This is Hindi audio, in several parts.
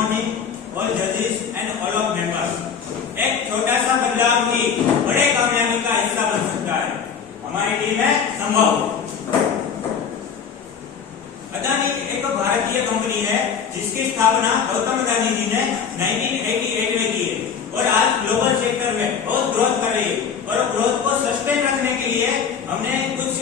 morning, all judges and all of members. एक छोटा सा बदलाव ही बड़े कामयाबी का हिस्सा बन सकता है। हमारी टीम है संभव। अदानी एक भारतीय कंपनी है जिसकी स्थापना गौतम अदानी जी ने 1988 में की है और आज ग्लोबल सेक्टर में बहुत ग्रोथ कर रही है। और ग्रोथ को सस्टेन रखने के लिए हमने कुछ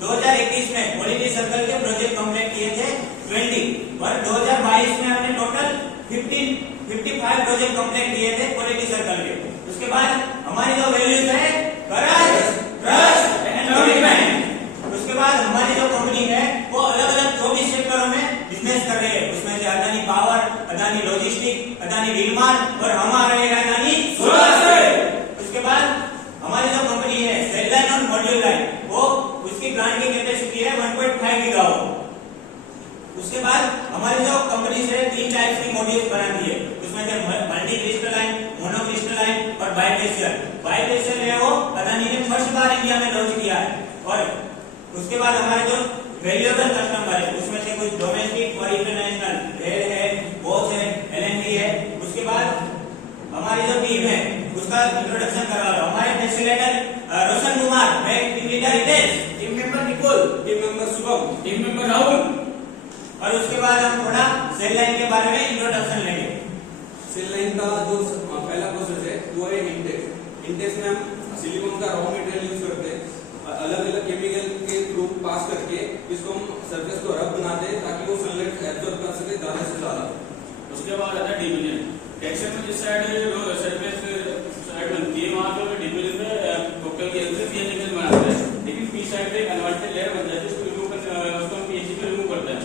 2021 में क्वालिटी सर्कल के प्रोजेक्ट कंप्लीट किए थे 20 और 2022 में हमने टोटल 55 प्रोजेक्ट कंप्लीट किए थे क्वालिटी सर्कल के। उसके बाद हमारी जो वैल्यूज है करेज, ट्रस्ट एंड कमिटमेंट। उसके बाद हमारी जो कंपनी है वो अलग अलग 24 सेक्टरों में बिजनेस कर रही है। उसमें से अदानी पावर, अदानी लॉजिस्टिक, अदानी विलमान और हमारे अदानी सोलर। उसके बाद हमारी जो कंपनी है सेल लाइन और मॉड्यूल लाइन, वो उसकी प्लांट की कैपेसिटी है 1.5 गीगावाट। उसके बाद हमारी जो कंपनी से 3 टाइप्स की मॉड्यूल्स बनाती है। उसमें से मल्टी क्रिस्टलाइन, मोनो क्रिस्टलाइन और बाइफेशियल। बाइफेशियल है वो अदानी ने फर्स्ट बार इंडिया में लॉन्च किया है। और उसके बाद हमारे जो वैल्यूएबल कस्टमर है उसमें से कुछ डोमेस्टिक और इंटरनेशनल रेल है, बोस है, एलएनटी है। उसके बाद हमारी जो टीम है उसका इंट्रोडक्शन करवा लो। हमारे facilitator Roshan Kumar, team leader Hitesh, team member Nikul, team member Shubham, team member Rahul. और उसके बाद हम थोड़ा सेल लाइन के बारे में इंट्रोडक्शन लेंगे। सेल लाइन का जो पहला प्रोसेस है वो है इंटेक्स। इंटेक्स में हम सिलिकॉन का रॉ मटेरियल यूज करते हैं, अलग अलग केमिकल के थ्रू पास करके इसको हम सरफेस को रफ बनाते हैं ताकि वो सनलाइट एब्जॉर्ब कर सके ज्यादा से ज्यादा। उसके बाद आता है डिवीजन। टेक्सचर में जिस साइड सरफेस साइड बनती है वहां पे डिवीजन में टोटल के अंदर पीएचपी बनाते हैं, लेकिन पी साइड पे कन्वर्टेड लेयर बन जाती है, उसको रिमूव उसको हम पीएचपी रिमूव करते हैं।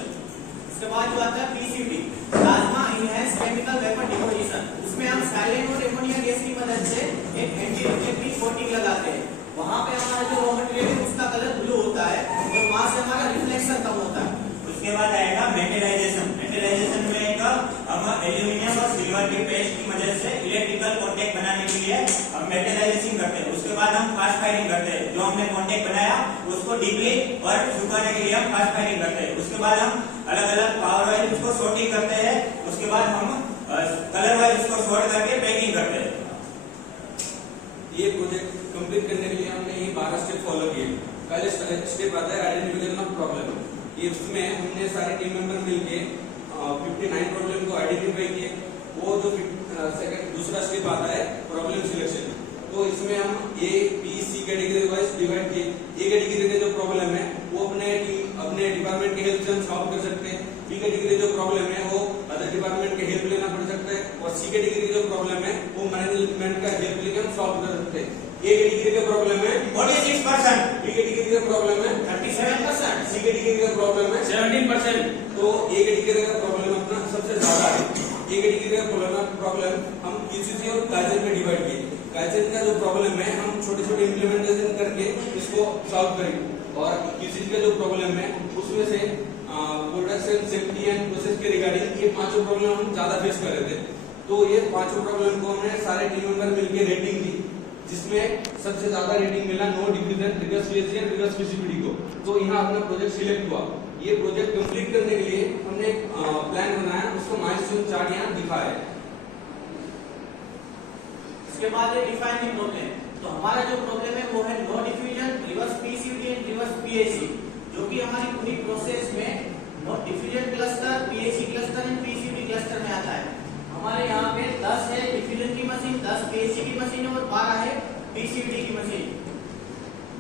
उसके बाद जो आता है PCB, plasma enhanced chemical vapour deposition. उसमें हम साइलेंट और एमोनिया गैस की मदद से एक एंटी रिफ्लेक्टिव कोटिंग लगाते हैं। वहां पे हमारा जो रॉ मटेरियल है उसका कलर ब्लू होता है और वहां से हमारा रिफ्लेक्शन कम होता है। उसके बाद आएगा मेटलाइजेशन। मेटलाइजेशन में एक हम एल्यूमिनियम और सिल्वर के पेस्ट की मदद से इलेक्ट्रिकल कॉन्टैक्ट बनाने के लिए हम मेटलाइजेशन करते हैं। उसके बाद हम फास्ट फायरिंग करते हैं। जो हमने कॉन्टैक्ट बनाया उसको डीपली और सुखाने के लिए हम फास्ट फायरिंग करते हैं। उसके बाद हम अलग अलग पावर वाइज उसको सॉर्टिंग करते हैं। उसके बाद हम कलर वाइज उसको सॉर्ट करके पैकिंग करते हैं। ये प्रोजेक्ट कंप्लीट करने के लिए हमने ये 12 स्टेप फॉलो किए। पहले स्टेप आता है आइडेंटिफिकेशन ऑफ प्रॉब्लम। ये उसमें हमने सारे टीम मेंबर मिलके 59 प्रॉब्लम को आइडेंटिफाई किए। वो जो दूसरा स्टेप आता है प्रॉब्लम सिलेक्शन। तो इसमें हम A B C category wise divide किए। ए कैटेगरी के जो प्रॉब्लम है वो अपने डिपार्टमेंट की हेल्प से हम सॉल्व कर सकते हैं। बी कैटेगरी जो प्रॉब्लम है वो अदर डिपार्टमेंट की हेल्प लेना पड़ सकता है। और सी कैटेगरी की जो प्रॉब्लम है वो मैनेजमेंट का हेल्प लेके हम सॉल्व कर सकते हैं। ए कैटेगरी का प्रॉब्लम है 46%, बी कैटेगरी का प्रॉब्लम है 37%, सी कैटेगरी का प्रॉब्लम है 17%। तो ए कैटेगरी का प्रॉब्लम अपना सबसे ज्यादा है। ए कैटेगरी का प्रॉब्लम हम क्यूसीसी और काइजन में डिवाइड किए। काइजन का जो प्रॉब्लम है हम छोटे छोटे इम्प्लीमेंटेशन करके इसको सॉल्व करेंगे। और क्यूसीसी का जो प्रॉब्लम है उसमें से प्रोडक्शन सेफ्टी एंड प्रोसेस के रिगार्डिंग ये 5 प्रॉब्लम हम ज्यादा फेस कर रहे थे। तो ये 5 प्रॉब्लम को हमने सारे टीम मेंबर मिलकर रेटिंग दी, जिसमें सबसे ज्यादा रेटिंग मिला no diffusion, reverse PHC, reverse PCBD को। तो यहाँ अपना प्रोजेक्ट सिलेक्ट हुआ। ये प्रोजेक्ट कंप्लीट करने के लिए हमने एक प्लान बनाया, उसको माइलस्टोन चार्ट यहाँ दिखाया है। उसके बाद है डिफाइन द प्रॉब्लम। तो हमारा जो प्रॉब्लम है वो है no diffusion, reverse PCB and reverse PHC, जो कि हमारी पूरी प्रोसेस में no diffusion cluster, PHC cluster and PCB cluster में आता है। हमारे यहाँ पे 10 है डिफ्यूजन की मशीन, 10 पीएचसी की मशीन और 12 है पीसीबी की मशीन।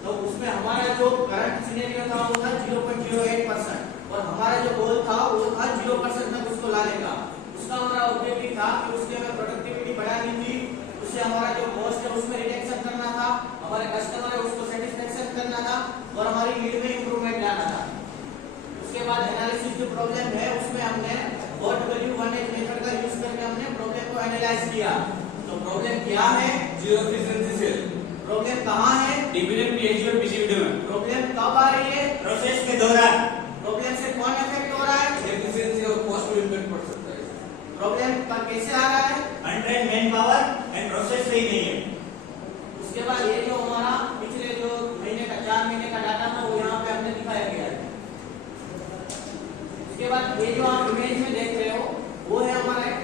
तो उसमें हमारा जो करंट सिनेरियो था वो था 0.08% और हमारा जो गोल था वो था 0% तक उसको लाने का। उसका हमारा ऑब्जेक्टिव था कि उसके हमें प्रोडक्टिविटी बढ़ानी थी, उससे हमारा जो कॉस्ट है उसमें रिडक्शन करना था, हमारे कस्टमर है उसको सेटिस्फेक्शन करना था और हमारी यील्ड में इंप्रूवमेंट लाना था। उसके बाद एनालिसिस जो प्रॉब्लम है उसमें हमने what value one age method का यूज करके हमने प्रॉब्लम को एनालाइज किया। तो प्रॉब्लम क्या है? Zero efficiency cell. प्रॉब्लम कहाँ है? डिवीजन पीएचपी और पीसीबी में। प्रॉब्लम कब आ रही है? प्रोसेस के दौरान। प्रॉब्लम से कौन इफेक्ट हो रहा है? एफिशिएंसी और कॉस्ट में इम्पैक्ट पड़ सकता है। प्रॉब्लम पर कैसे आ रहा है? Under man power and process सही नहीं है। उसके बाद ये जो हमारा पिछले जो महीने का 4 महीने का डाटा था वो यहाँ पे हमने दिखाया गया है। उसके बाद ये जो आप इमेज में देख रहे हो वो है हमारा एक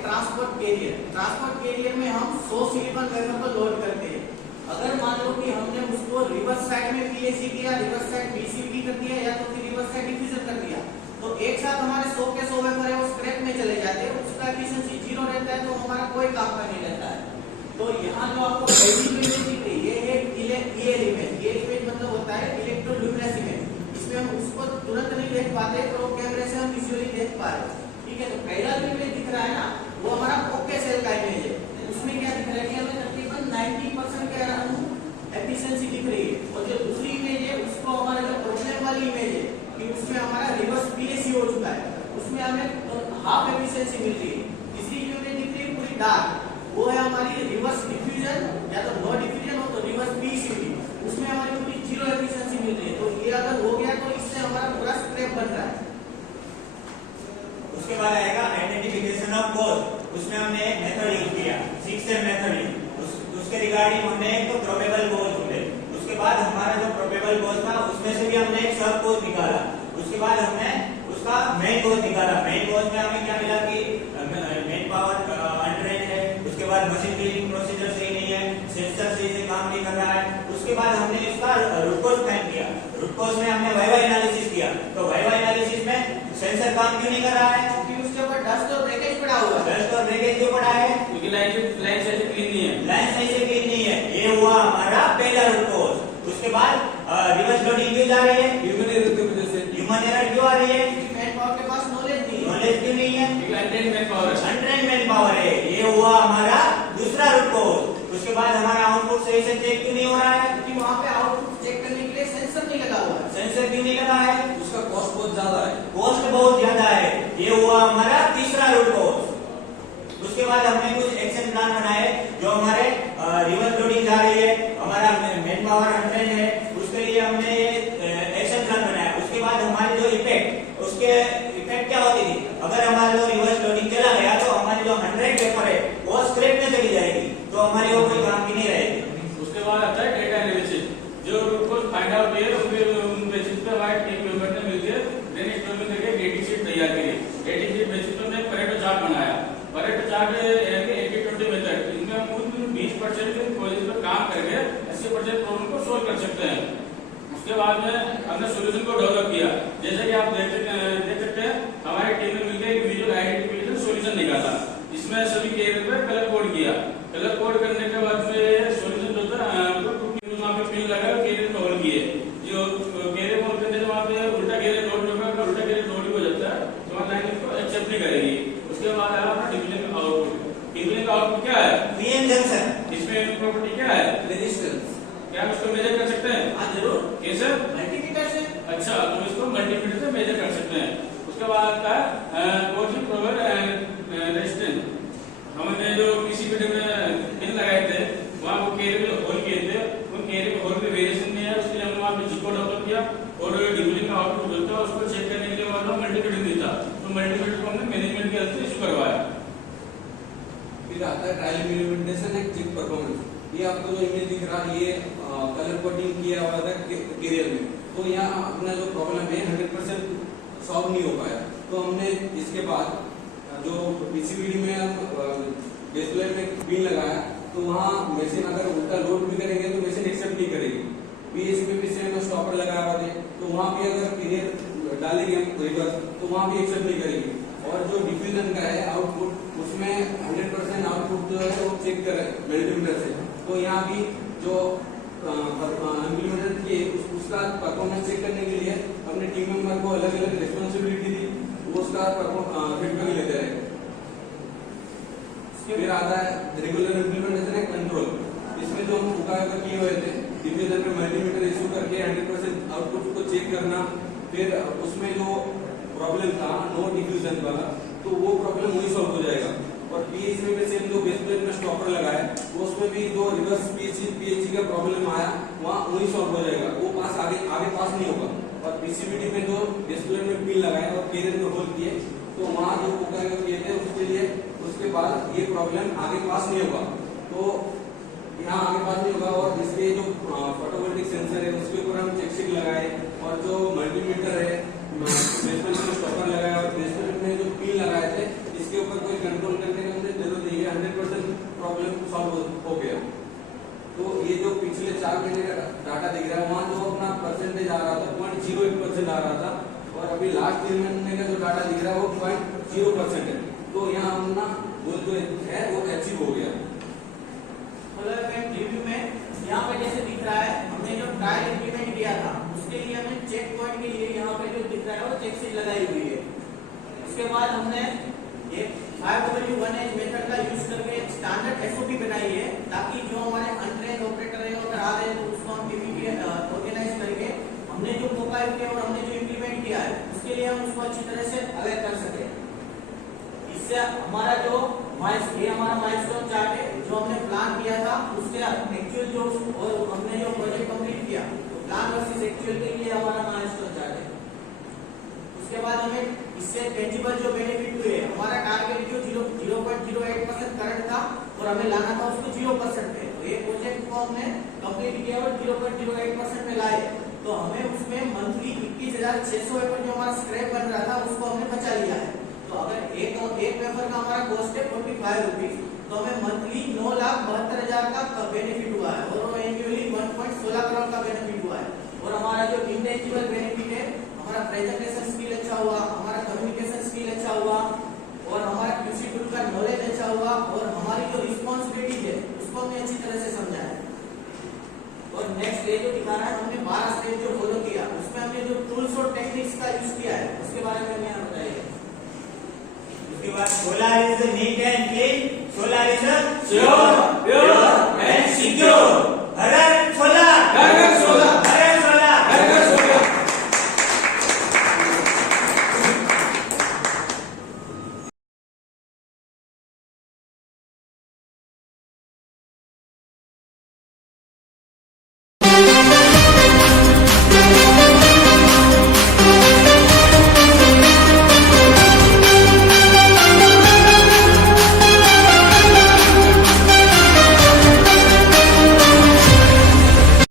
कैरियर। ट्रांसपोर्ट कैरियर में हम 100 सिलिकॉन वेफर को लोड करते हैं। अगर मान लो कि हमने उसको रिवर्स साइड में पीएसी किया, रिवर्स साइड बीसीबी कर दिया या तो फिर रिवर्स साइड डिफ्यूजन कर दिया, तो एक साथ हमारे 100 के 100 वेफर है वो स्क्रैप में चले जाते हैं, उसका एफिशिएंसी 0 रहता है, तो हमारा कोई काम का नहीं रहता है। तो यहाँ जो आपको पहली इमेज दिख रही है ये इमेज, ये इमेज मतलब होता है इलेक्ट्रोल्यूमिनेस इमेज। इसमें हम उसको तुरंत नहीं देख पाते, तो कैमरे से हम विजुअली देख पा रहे हैं। ठीक है, तो पहला जो इमेज दिख रहा है ना, वो हमारा ओके सेल का इमेज है। उसमें क्या दिख रहा है कि हमें तकरीबन 90% के अराउंड एफिशिएंसी दिख रही है। और जो दूसरी इमेज है उसको हमारा जो प्रॉब्लम वाली इमेज है कि उसमें हमारा रिवर्स पीएसी हो चुका है, उसमें हमें हाफ एफिशिएंसी मिल रही है। तीसरी जो इमेज दिख रही है पूरी डार्क, वो है हमारी रिवर्स डिफ्यूजन या तो नो डिफ्यूजन हो तो रिवर्स पीसीबी, उसमें हमारी पूरी 0 एफिशिएंसी मिल रही है। तो ये अगर हो गया तो इससे हमारा पूरा स्क्रैप बन रहा है। उसके बाद आएगा आइडेंटिफिकेशन ऑफ कोज। उसमें हमने एक मेथड यूज किया, 6M मेथड। उसके रिगार्डिंग हमने एक प्रोबेबल कोज ढूंढे। उसके बाद हमारा जो प्रोबेबल कोज था उसमें से भी हमने एक सब कोज निकाला। उसके बाद हमने उसका मेन कोज निकाला। मेन कोज में हमें क्या मिला कि मेन पावर अनट्रेंड है। उसके बाद मशीन बिल्डिंग प्रोसीजर सही नहीं है, सेंसर सही से काम नहीं कर रहा है। उसके बाद हमने इसका रूट कॉज फाइंड किया। रूट कॉज में हमने वाई एनालिसिस किया। तो वाई एनालिसिस में सेंसर काम क्यों नहीं कर रहा है? क्योंकि उसके ऊपर डस्ट और ब्रेकेज पड़ा हुआ है। डस्ट और ब्रेकेज क्यों पड़ा है? क्योंकि लाइन सही से क्लीन नहीं है। लाइन सही से क्लीन नहीं है। ये हुआ हमारा पहला रूट कॉज। उसके बाद रिवर्स लोडिंग क्यों जा रही है? ह्यूमन एरर की वजह से। ह्यूमन एरर क्यों आ रही है? मैन पावर के पास नॉलेज नहीं है। नॉलेज क्यों नहीं है? क्योंकि अनट्रेंड मैन पावर है। अनट्रेंड मैन पावर है। ये हुआ हमारा दूसरा रूट कॉज। उसके बाद हमारा आउटपुट सही से चेक क्यों नहीं हो रहा है? क्योंकि वहाँ पे आउटपुट चेक करने के लिए सेंसर नहीं लगा हुआ है। सेंसर क्यों नहीं लगा है? उसका कॉस्ट बहुत ज्यादा है। कॉस्ट बहुत ज्यादा है। ये हुआ हमारा तीसरा रूट कॉज। उसके बाद हमने कुछ एक्शन प्लान बनाए जो हमारे रिवर्स लोडिंग जा रही है, हमारा मेन पावर अनट्रेंड है, उसके लिए हमने एक्शन प्लान बनाया। उसके बाद हमारी जो इफेक्ट, उसके इफेक्ट क्या होती थी? अगर हमारा जो रिवर्स लोडिंग चला गया तो हमारी जो 100 पेपर है वो स्क्रैप में चली जाएगी, तो हमारी वो कोई काम की नहीं रहेगी। उसके बाद आता है डेटा एनालिसिस। जो रूट कॉज फाइंड आउट किए फिर उन बेसिस पे हमारे टीम मेंबर ने मिलकर ड्रेनेज फ्लो में देखिए डेटिंग शीट तैयार करी। डेटिंग शीट बेसिस पे हमने परेटो चार्ट बनाया। परेटो चार्ट यानी कि 80-20 मेथड, इनमें हम कुछ 20% के प्रोजेक्ट पर काम करके 80% प्रॉब्लम को सोल्व कर सकते हैं। उसके बाद में हमने सॉल्यूशन को डेवलप किया। जैसे कि आप देख सकते हैं हमारी टीम ने मिलकर एक विजुअल आइडेंटिफिकेशन सॉल्यूशन निकाला। इसमें सभी केरियर पे कलर कोड किया। कलर कोड करने के बाद में सॉल्यूशन जो था वहाँ पे पिन लगा केरियर को होल्ड किए। जो केरियर होल्ड करने से वहाँ पे उल्टा केरियर लोड होगा, अगर उल्टा केरियर लोड हो जाता है तो वहाँ लाइन इसको एक्सेप्ट नहीं करेगी। उसके बाद आया अपना डिवीजन का आउटपुट। डिवीजन का आउटपुट क्या है? PN junction. इसमें प्रॉपर्टी क्या है? रेजिस्टेंस। क्या हम इसको मेजर कर सकते हैं? हाँ जरूर, कैसे? मल्टीमीटर से। अच्छा, तो इसको मल्टीमीटर से मेजर कर सकते हैं। उसके बाद आता है कोचिंग पावर रेजिस्टेंस। हमने जो पीसीबी में पिन लगाए थे वहाँ वो केरियर को होल किए थे, उन केरियर को होल में वेरिएशन नहीं है, उसके लिए हमने वहाँ पे जी कोड डेवलप किया और डिवीजन का आउटपुट जो था उसको चेक करने के लिए वहाँ मल्टीमीटर नहीं था, तो मल्टीमीटर को हमने मैनेजमेंट के हेल्प से इशू करवाया। फिर आता है trial implementation and check performance. ये आपको जो इमेज दिख रहा है ये कलर कोडिंग किया हुआ था कैरियर में, तो यहाँ अपना जो प्रॉब्लम है 100% सॉल्व नहीं हो पाया। तो हमने इसके बाद जो पीसीबीडी में हम बेस प्लेट में पिन लगाया तो वहाँ मशीन अगर उल्टा लोड भी करेंगे तो मशीन एक्सेप्ट नहीं करेगी। पीएचपी पीसीबी में स्टॉपर लगाया हुआ है तो वहाँ भी अगर कैरियर डालेंगे हम रिवर्स तो वहाँ भी एक्सेप्ट नहीं करेगी। और जो डिफ्यूजन का है आउटपुट उसमें 100% आउटपुट जो है वो चेक करे मल्टीमीटर से, तो यहाँ भी जो इम्प्लीमेंटेड किए उसका परफॉर्मेंस चेक करने के लिए अपने टीम मेंबर को अलग अलग रिस्पॉन्सिबिलिटी दी, वो उसका फीडबैक लेते रहे। फिर आता है रेगुलर इम्प्लीमेंटेशन एंड कंट्रोल। इसमें जो हम उपाय किए हुए थे डिफ्यूजन में मल्टीमीटर इशू करके 100% आउटपुट को चेक करना, फिर उसमें जो प्रॉब्लम था नो डिफ्यूजन वाला तो वो प्रॉब्लम वही सॉल्व हो जाएगा। और पीएचपी में सेम जो बेस प्लेट में स्टॉपर लगाया वो उसमें भी जो रिवर्स पीएचपी का प्रॉब्लम आया वहाँ वही सॉल्व हो जाएगा, वो पास आगे पास नहीं होगा। और पीसीबीडी में जो बेस प्लेट में पिन लगाया और कैरियर में होल किए तो वहाँ जो उपाय किए थे उसके लिए उसके बाद ये प्रॉब्लम आगे पास नहीं होगा, तो यहाँ आगे पास नहीं होगा। और इसके जो फोटोवोल्टिक सेंसर है उसके ऊपर हम चेक लगाए और जो मल्टीमीटर है बेसमेंट में स्टॉपर लगाया और बेसमेंट में जो पिन लगाए थे इसके ऊपर कोई कंट्रोल करने की जरूरत नहीं है। ये जो पिछले 4 महीने का डाटा दिख रहा है वहाँ जो अपना परसेंटेज आ रहा था 0.01% आ रहा था, और अभी लास्ट 3 महीने का जो डाटा दिख रहा है वो 0.0% है। तो यहाँ अपना गोल जो है वो अचीव हो गया। रिव्यू में यहाँ पे जैसे दिख रहा है, हमने जो ट्रायल इंप्लीमेंट किया था उसके लिए हमें चेक पॉइंट के लिए यहाँ पे जो दिख रहा है वो चेक सीट लगाई हुई है। उसके बाद हमने एक 5W1H मेथड का यूज करके एक स्टैंडर्ड एसओपी बनाई है, ताकि जो हमारे अनट्रेन्ड ऑपरेटर है अगर आ रहे हैं तो उसको हम पीपीटी ऑर्गेनाइज करके हमने जो प्रोफाइल किया और हमने जो इंप्लीमेंट किया है उसके लिए हम उसको अच्छी तरह से अवेयर कर सके। इससे हमारा जो हमारा माइलस्टोन चार्ट है जो हमने प्लान किया था उसके एक्चुअल जो और हमने जो प्रोजेक्ट कंप्लीट किया तो प्लान वर्सेस एक्चुअल के लिए हमारा माइलस्टोन चार्ट है। उसके बाद हमें इससे टेंजिबल जो बेनिफिट हुए, हमारा टारगेट जो 0.08% करंट था और हमें लाना था उसको 0% पे, तो ये प्रोजेक्ट को हमने कंप्लीट किया और 0.08% पे लाए। तो हमें उसमें मंथली 21,600 एकड़ जो हमारा स्क्रैप बन रहा था उसको हमने बचा लिया है। तो अगर एक पेपर का हमारा कॉस्ट है 45 रुपीज, तो हमें मंथली 9,72,000 का बेनिफिट हुआ है और एनुअली 1.16 करोड़ का बेनिफिट हुआ है। और हमारा जो इंटेंजिबल बेनिफिट है, हमारा प्रेजेंटेशन स्किल अच्छा हुआ, हमारा कम्युनिकेशन स्किल अच्छा हुआ और हमारा क्यूसी टूल का नॉलेज अच्छा हुआ और हमारी जो रिस्पॉन्सिबिलिटी है उसको हमने अच्छी तरह से समझा है। और नेक्स्ट डे जो दिखा रहा है, हमने 12 स्टेप जो फॉलो किया उसमें हमने जो टूल्स और टेक्निक्स का यूज किया है उसके बारे में हमें बताइए। उसके बाद solar is neat and clean, solar is Pure.